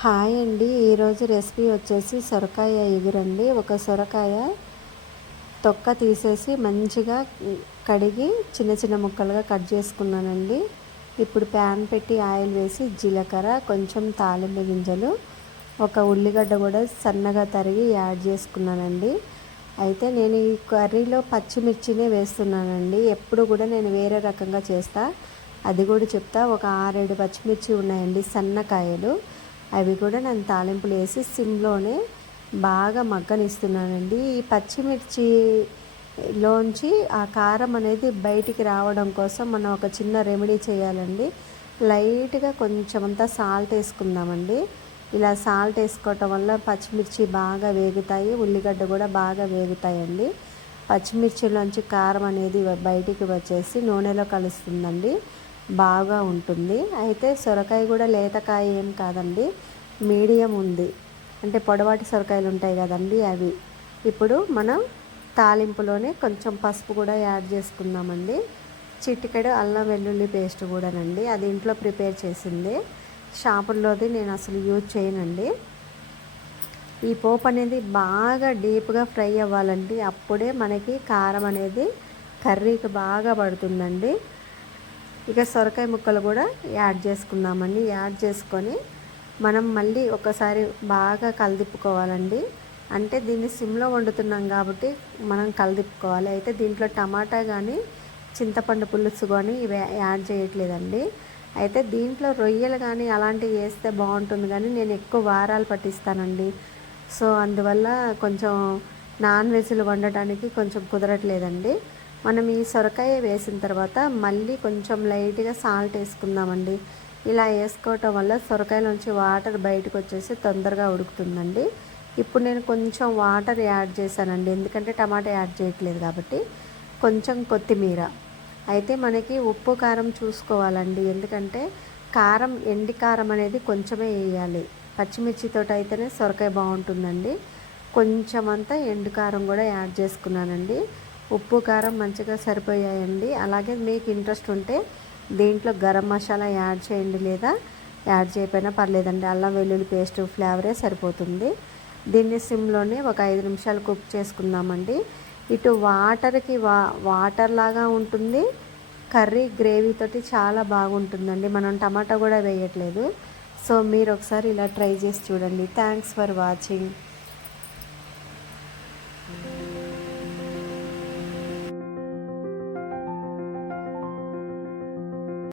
Hi అండి. ఈరోజు recipe వచ్చేసి సొరకాయ ఎగురండి. ఒక సొరకాయ తొక్క తీసేసి మంచిగా కడిగి చిన్న చిన్న ముక్కలుగా కట్ చేసుకున్నానండి. ఇప్పుడు ప్యాన్ పెట్టి ఆయిల్ వేసి జీలకర్ర, కొంచెం తాలింపు గింజలు, ఒక ఉల్లిగడ్డ కూడా సన్నగా తరిగి యాడ్ చేసుకున్నానండి. అయితే నేను ఈ కర్రీలో పచ్చిమిర్చినే వేస్తున్నానండి. ఎప్పుడు కూడా నేను వేరే రకంగా చేస్తా, అది కూడా చెప్తా. ఒక 6-7 పచ్చిమిర్చి ఉన్నాయండి, సన్నకాయలు. అవి కూడా నేను తాలింపులు వేసి సిమ్లోనే బాగా మగ్గనిస్తున్నానండి. ఈ పచ్చిమిర్చిలోంచి ఆ కారం అనేది బయటికి రావడం కోసం మనం ఒక చిన్న రెమెడీ చేయాలండి. లైట్గా కొంచెం అంతా సాల్ట్ వేసుకుందామండి. ఇలా సాల్ట్ వేసుకోవటం వల్ల పచ్చిమిర్చి బాగా వేగుతాయి, ఉల్లిగడ్డ కూడా బాగా వేగుతాయండి. పచ్చిమిర్చిలోంచి కారం అనేది బయటికి వచ్చేసి నూనెలో కలుస్తుందండి, బాగా ఉంటుంది. అయితే సొరకాయ కూడా లేతకాయ ఏం కాదండి, మీడియం ఉంది. అంటే పొడవాటి సొరకాయలు ఉంటాయి కదండి, అవి. ఇప్పుడు మనం తాలింపులోనే కొంచెం పసుపు కూడా యాడ్ చేసుకుందామండి. చిటికెడు అల్లం వెల్లుల్లి పేస్ట్ కూడానండి, అది ఇంట్లో ప్రిపేర్ చేసింది, షాపుల్లోది నేను అసలు యూజ్ చేయనండి. ఈ పోపు అనేది బాగా డీప్గా ఫ్రై అవ్వాలండి, అప్పుడే మనకి కారం అనేది కర్రీకి బాగా పడుతుందండి. ఇక సొరకాయ ముక్కలు కూడా యాడ్ చేసుకుందామండి. యాడ్ చేసుకొని మనం మళ్ళీ ఒకసారి బాగా కలదిప్పుకోవాలండి. అంటే దీన్ని సిమ్లో వండుతున్నాం కాబట్టి మనం కలదిప్పుకోవాలి. అయితే దీంట్లో టమాటా కానీ చింతపండు పులుసు కానీ ఇవి యాడ్ చేయట్లేదండి. అయితే దీంట్లో రొయ్యలు కానీ అలాంటివి వేస్తే బాగుంటుంది, కానీ నేను ఎక్కువ వారాలు పట్టిస్తానండి. సో అందువల్ల కొంచెం నాన్ వెజ్లు వండటానికి కొంచెం కుదరట్లేదండి. మనం ఈ సొరకాయ వేసిన తర్వాత మళ్ళీ కొంచెం లైట్గా సాల్ట్ వేసుకుందామండి. ఇలా వేసుకోవటం వల్ల సొరకాయలోంచి వాటర్ బయటకు వచ్చేసి తొందరగా ఉడుకుతుందండి. ఇప్పుడు నేను కొంచెం వాటర్ యాడ్ చేశానండి, ఎందుకంటే టమాటా యాడ్ చేయట్లేదు కాబట్టి. కొంచెం కొత్తిమీర. అయితే మనకి ఉప్పు కారం చూసుకోవాలండి, ఎందుకంటే కారం ఎండి కారం అనేది కొంచెమే వేయాలి. పచ్చిమిర్చితో అయితేనే సొరకాయ బాగుంటుందండి. కొంచెం అంతా ఎండు కారం కూడా యాడ్ చేసుకున్నానండి. ఉప్పు కారం మంచిగా సరిపోయాయండి. అలాగే మీకు ఇంట్రెస్ట్ ఉంటే దీంట్లో గరం మసాలా యాడ్ చేయండి, లేదా యాడ్ చేయకపోయినా పర్లేదండి. అల్లం వెల్లుల్లి పేస్ట్ ఫ్లేవరే సరిపోతుంది. దీన్ని సిమ్లోనే ఒక 5 నిమిషాలు కుక్ చేసుకుందామండి. ఇటు వాటర్కి వాటర్ లాగా ఉంటుంది, కర్రీ గ్రేవీతోటి చాలా బాగుంటుందండి. మనం టమాటా కూడా వేయట్లేదు. సో మీరు ఒకసారి ఇలా ట్రై చేసి చూడండి. Thanks for watching.